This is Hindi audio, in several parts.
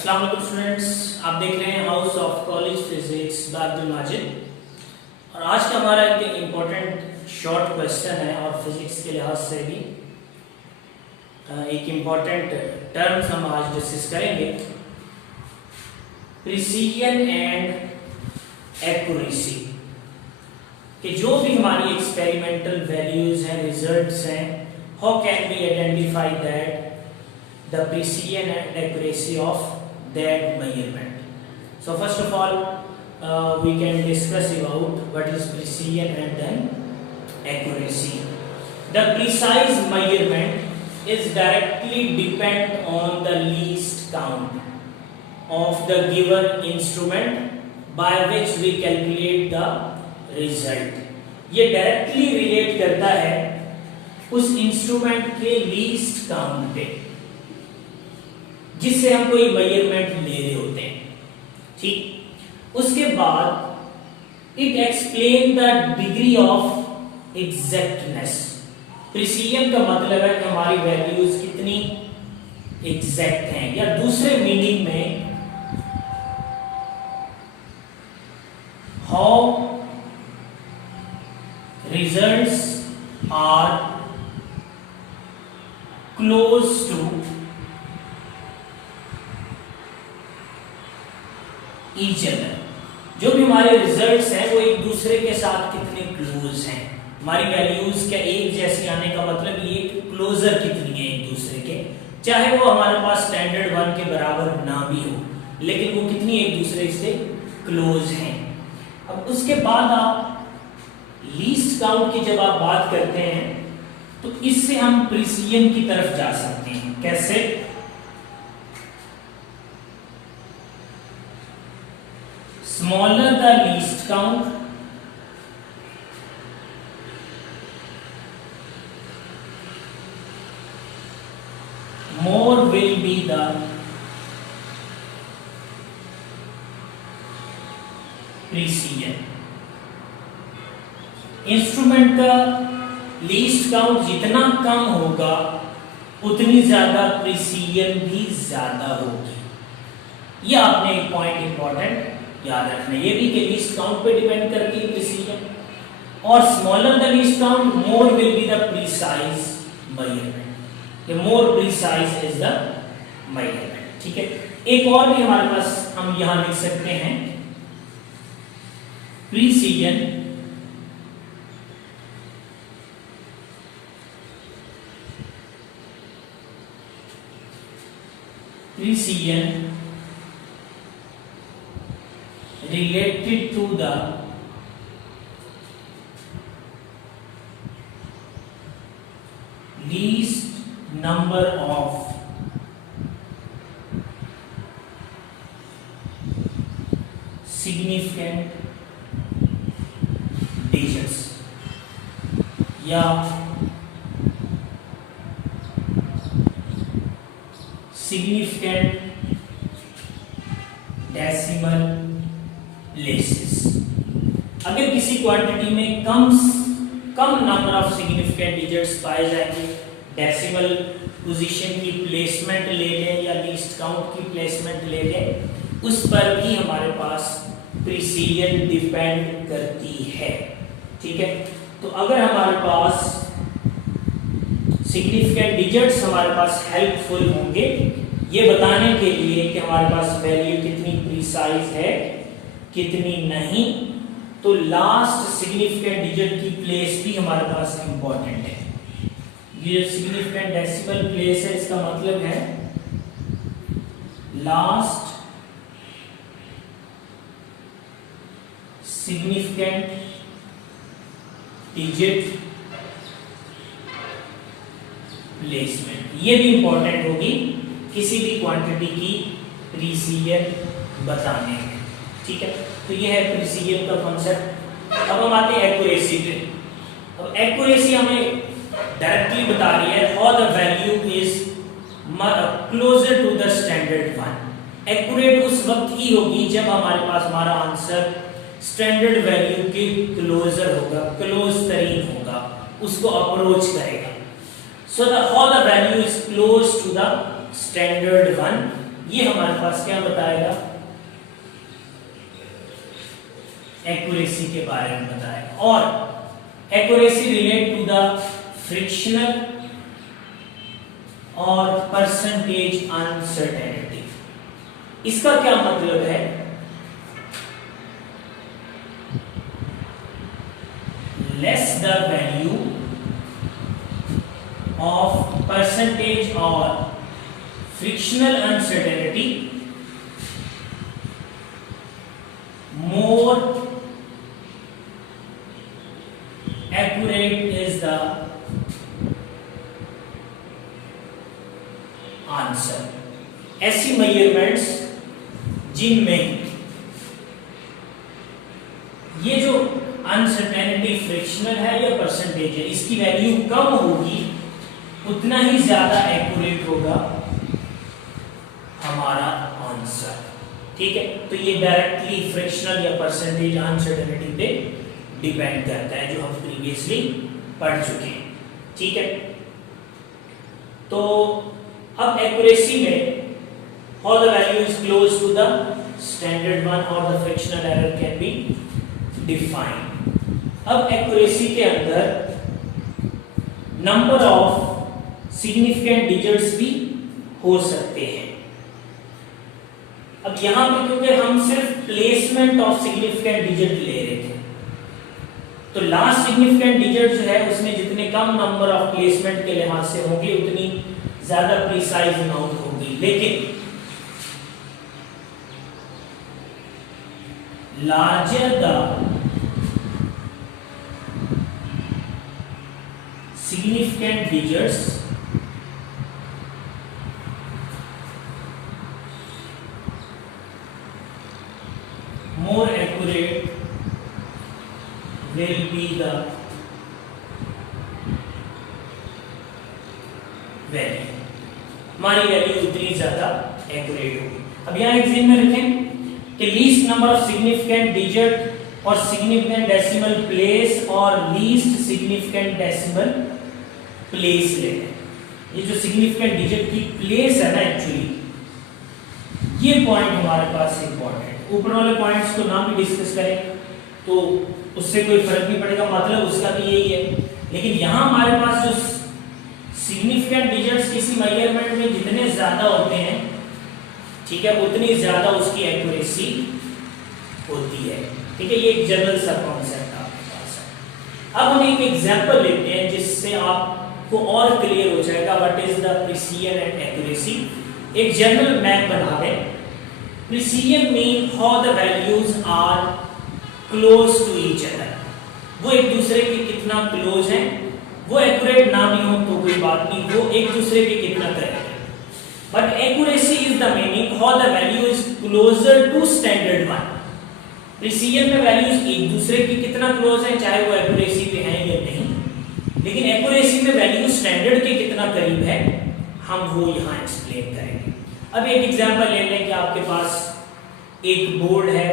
अस्सलाम वालेकुम स्टूडेंट्स, आप देख रहे हैं house of college physics bye Abdul Majid. और आज का हमारा एक इम्पोर्टेंट शॉर्ट क्वेश्चन है और फिजिक्स के लिहाज से भी एक इम्पोर्टेंट टर्म्स हम आज डिस्कस करेंगे, प्रिसीजन एंड एक्यूरेसी। कि जो भी हमारी एक्सपेरिमेंटल वैल्यूज हैं, रिजल्ट्स हैं, how can we identify that the precision and accuracy of that measurement. So first of all we can discuss about what is precision and then accuracy. The precise measurement is directly depend on the least count of the given instrument by which we calculate the result. ये directly relate करता है उस इंस्ट्रूमेंट के लीस्ट काउंट पे जिससे हम कोई मेजरमेंट ले रहे होते हैं। ठीक, उसके बाद it explain the degree of exactness. Precision का मतलब है कि हमारी वैल्यूज कितनी एग्जैक्ट हैं, या दूसरे मीनिंग में how results are close to each other. जो भी हमारे रिजल्ट्स हैं वो एक दूसरे के साथ कितने क्लोज हैं। हमारी वैल्यूज क्या एक जैसी आने का मतलब ये क्लोजर कितनी है एक दूसरे के, चाहे वो हमारे पास स्टैंडर्ड 1 के बराबर ना भी हो, लेकिन वो कितनी एक दूसरे से क्लोज हैं। अब उसके बाद आप लीस्ट काउंट की जब आप बात करते हैं तो इससे हम प्रिसीजन की तरफ जा सकते हैं। कैसे? Smaller the least count, more will be the precision. Instrument का लीस्ट काउंट जितना कम होगा उतनी ज्यादा प्रिसीजन भी ज्यादा होगी। यह आपने एक पॉइंट इंपॉर्टेंट याद रखना, ये भी कि लीस्ट काउंट पे डिपेंड करती है प्रिसीजन। और smaller the least count more will be the precise measurement. ये more precise is the measurement. ठीक है, एक और भी हमारे पास हम यहां लिख सकते हैं, precision related to the least number of significant digits या significant decimal places। अगर किसी क्वांटिटी में कम नंबर ऑफ सिग्निफिकेंट डिजिट्स पाए जाएंगे, डेसिमल पोजीशन की प्लेसमेंट ले लें या लीस्ट काउंट की प्लेसमेंट ले लें, उस पर भी हमारे पास प्रिसीजन डिपेंड करती है। ठीक है, तो अगर हमारे पास सिग्निफिकेंट डिजिट्स हमारे पास हेल्पफुल होंगे ये बताने के लिए कि हमारे पास वैल्यू कितनी प्रिसाइज है कितनी नहीं, तो लास्ट सिग्निफिकेंट डिजिट की प्लेस भी हमारे पास इंपॉर्टेंट है। ये जो सिग्निफिकेंट डेसिमल प्लेस है इसका मतलब है लास्ट सिग्निफिकेंट डिजिट प्लेसमेंट। ये भी इंपॉर्टेंट होगी किसी भी क्वांटिटी की प्रिसीजन बताने में। ठीक है, तो ये है प्रिसीजन का कॉन्सेप्ट। अब हम आते हैं एक्यूरेसी पे। अब एक्यूरेसी हमें डायरेक्टली बता रही है how the value is closer to the standard 1। Accurate उस वक्त ही होगी जब हमारे पास हमारा आंसर स्टैंडर्ड वैल्यू के क्लोजर होगा, क्लोज तरीन होगा, उसको अप्रोच करेगा। So how the value is close to the standard one, ये हमारे पास क्या बताएगा, एक्यूरेसी के बारे में बताएगा। और accuracy relate to the fractional और परसेंटेज अनसर्टेनिटी। इसका क्या मतलब है, less the value of percentage और fractional uncertainty, more accurate is the answer। ऐसी मेजरमेंट्स जिनमें ये जो अनसर्टेनिटी फ्रिक्शनल है या परसेंटेज है, इसकी वैल्यू कम होगी, उतना ही ज्यादा एक्यूरेट होगा हमारा आंसर। ठीक है, तो ये डायरेक्टली फ्रिक्शनल या परसेंटेज अनसर्टेनिटी पे डिपेंड करता है, जो हम प्रीवियसली पढ़ चुके हैं। ठीक है, तो अब एक्यूरेसी में how the value is close to the standard one or the frictional error can be defined। अब एक्यूरेसी के अंदर नंबर ऑफ सिग्निफिकेंट डिजिट्स भी हो सकते हैं। अब यहां पे क्योंकि हम सिर्फ प्लेसमेंट ऑफ सिग्निफिकेंट डिजिट ले रहे थे, तो लास्ट सिग्निफिकेंट डिजिट जो है उसमें जितने कम नंबर ऑफ प्लेसमेंट के लिहाज से होंगे उतनी ज्यादा प्रिसाइज अमाउंट होगी। लेकिन larger the significant digits, more accurate will be the value, हमारी वैल्यू उतनी ज्यादा एक्यूरेट होगी। अब यहां एक चीज में रखें कि least number of significant digit और सिग्निफिकेंट डेसिमल प्लेस और लीस्ट सिग्निफिकेंट डेसिमल प्लेस ले लें। ये जो सिग्निफिकेंट डिजिट की प्लेस है ना, एक्चुअली ये पॉइंट हमारे पास इंपॉर्टेंट। ऊपर वाले पॉइंट्स को ना भी डिस्कस करें तो उससे कोई फर्क नहीं पड़ेगा, मतलब उसका भी यही है। लेकिन यहां हमारे पास जो सिग्निफिकेंट डिजिट्स किसी मेजरमेंट में जितने ज्यादा होते हैं, ठीक है, उतनी ज्यादा उसकी एक्यूरेसी होती है। ठीक है, ये एक जनरल सा कॉन्सेप्ट आपके पास है। अब हम एक एग्जांपल लेते हैं जिससे आपको और क्लियर हो जाएगा what is the precision and accuracy. एक जनरल मैप बना दें। Precision mean how the values are close to each other, वो एक दूसरे के कितना क्लोज है। वो एक्यूरेट ना भी हो तो कोई बात नहीं, वो एक दूसरे के कितना करीब है। But accuracy is the meaning how the value is closer to standard one। Precision में वैल्यूज एक दूसरे के कितना क्लोज है, चाहे वो एक्यूरेसी पे है या नहीं, लेकिन एक्यूरेसी में वैल्यू स्टैंडर्ड के कितना करीब है, हम वो यहाँ एक्सप्लेन करेंगे। अब एक एग्जांपल ले लें कि आपके पास एक बोर्ड है,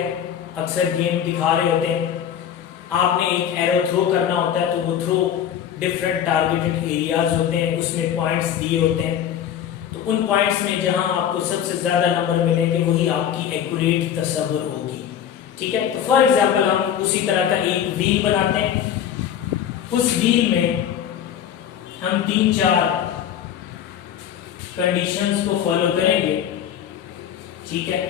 अक्सर गेम दिखा रहे होते हैं, आपने एक एरो थ्रो करना होता है, तो वो थ्रो डिफरेंट टारगेटेड एरियाज होते हैं, उसमें पॉइंट्स दिए होते हैं। तो उन पॉइंट्स में जहां आपको सबसे ज्यादा नंबर मिलेंगे वही आपकी एक्यूरेट तस्वीर होगी। ठीक है, तो फॉर एग्जांपल हम उसी तरह का एक व्हील बनाते हैं। उस व्हील में हम 3-4 कंडीशंस को फॉलो करेंगे। ठीक है,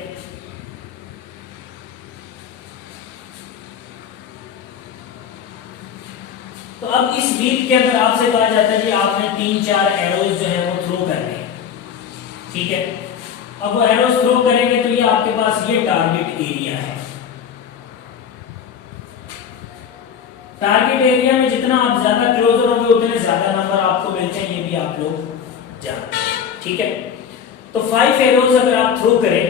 तो अब इस व्हील के अंदर आपसे कहा जाता है कि आपने 3-4 एरोज जो है वो थ्रो करने हैं। ठीक है, अब वो एरोज थ्रो करेंगे तो ये आपके पास ये टारगेट एरिया है। टारगेट एरिया में जितना आप ज्यादा क्लोजर होंगे उतने ज्यादा नंबर आपको मिलते हैं, ये भी आप लोग जानते हैं। ठीक है, तो 5 एरोज अगर आप थ्रो करें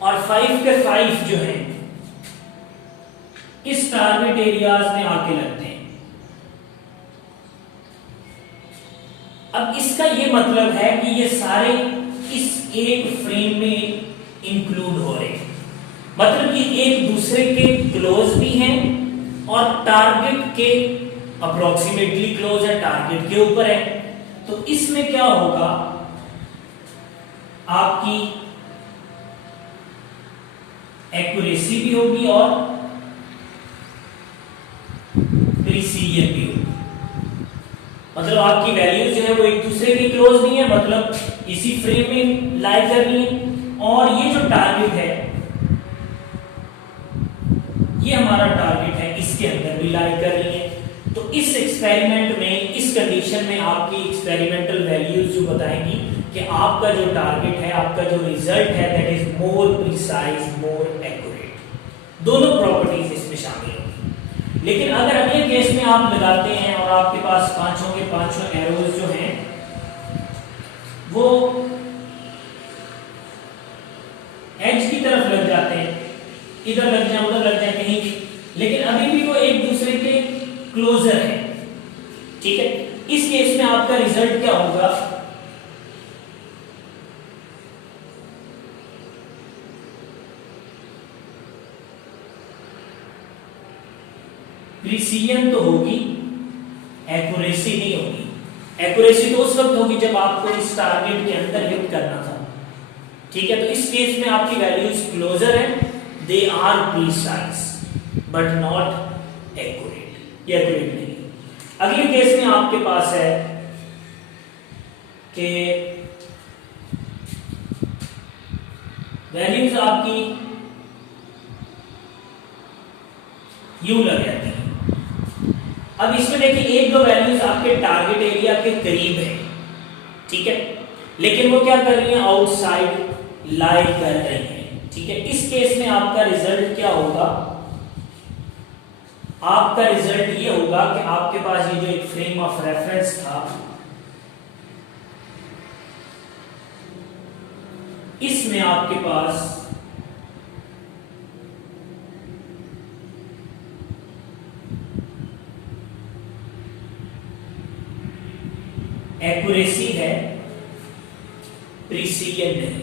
और 5 के 5 जो है इस टारगेट एरियाज में आके लगते हैं। अब इसका ये मतलब है कि ये सारे इस एक फ्रेम में इंक्लूड हो रहे हैं, मतलब कि एक दूसरे के क्लोज भी हैं और टारगेट के अप्रोक्सीमेटली क्लोज है, टारगेट के ऊपर है। तो इसमें क्या होगा, आपकी एक्यूरेसी भी होगी और प्रिसीजन भी होगी। मतलब आपकी वैल्यूज जो है वो एक दूसरे के क्लोज नहीं है, मतलब इसी फ्रेम में लाई कर रही है। और ये जो टारगेट है, ये हमारा टारगेट है, इसके अंदर भी लाई कर रही है। तो इस एक्सपेरिमेंट में, इस कंडीशन में आपकी एक्सपेरिमेंटल वैल्यूज जो बताएंगी कि आपका जो टारगेट है, आपका जो रिजल्ट है, that is more precise, more accurate. दोनों प्रॉपर्टीज इसमें शामिल होंगी। लेकिन अगर अगले केस में आप लगाते हैं और आपके पास पांचों के पांचों एरोज जो हैं वो एज की तरफ लग जाते हैं, इधर लग जाए उधर लग जाए कहीं, लेकिन अभी भी वो एक दूसरे के क्लोजर है, ठीक है। इस केस में आपका रिजल्ट क्या होगा? प्रिसीजन तो होगी, एक्यूरेसी नहीं होगी। एक्यूरेसी तो उस वक्त होगी जब आपको इस टारगेट के अंदर हिट करना था, ठीक है। तो इस केस में आपकी वैल्यूज क्लोजर है, they are precise but not accurate, ये एक्यूरेट नहीं। अगले केस में आपके पास है कि वैल्यूज आपकी यूं लग जाती है। अब इसमें देखिए एक दो वैल्यूज आपके टारगेट एरिया के करीब है, ठीक है, लेकिन वो क्या कर रही है? आउटसाइड लाई कर रही है, ठीक है। इस केस में आपका रिजल्ट क्या होगा? आपका रिजल्ट ये होगा कि आपके पास ये जो एक फ्रेम ऑफ रेफरेंस था, इसमें आपके पास एक्यूरेसी है, प्रिसीजन नहीं,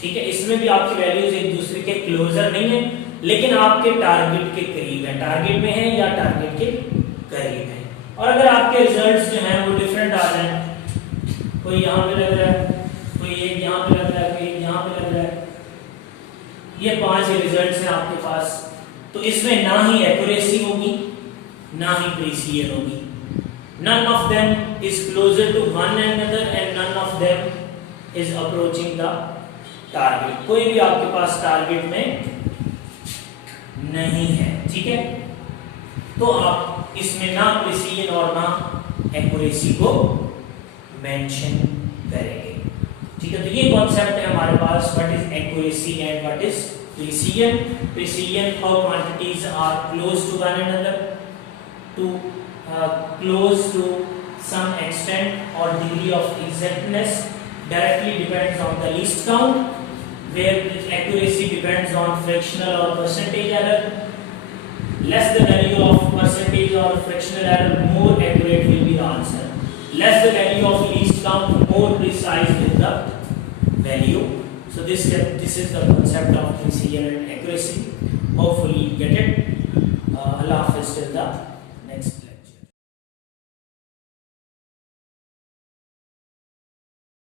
ठीक है। इसमें भी आपकी वैल्यूज एक दूसरे के क्लोजर नहीं है, लेकिन आपके टारगेट के करीब है, टारगेट में है या टारगेट के करीब है। और अगर आपके रिजल्ट्स जो हैं वो डिफरेंट आ जाए, कोई यहां पे लग रहा है, कोई एक यहां पे लग रहा है, कोई एक यहां पे लग रहा है, ये 5 रिजल्ट्स हैं आपके पास, तो इसमें ना ही एक्यूरेसी होगी ना ही प्रिसीजन होगी। None of them is closer to one another and none of them is approaching the target. कोई भी आपके पास टारगेट में नहीं है, ठीक है। तो आप इसमें ना प्रिसीजन और ना एक्यूरेसी को मेंशन करेंगे, ठीक है। तो ये कॉन्सेप्ट है हमारे पास, what is accuracy and what is precision. Precision, how quantities are close to one another, to close to some extent or degree of exactness, directly depends on the least count, where accuracy depends on fractional or percentage error. Less the value of percentage or fractional error, more accurate will be the answer. Less the value of least count, more precise will the value. So this is the concept of precision and accuracy. Hopefully you get it. Allah Hafiz till the next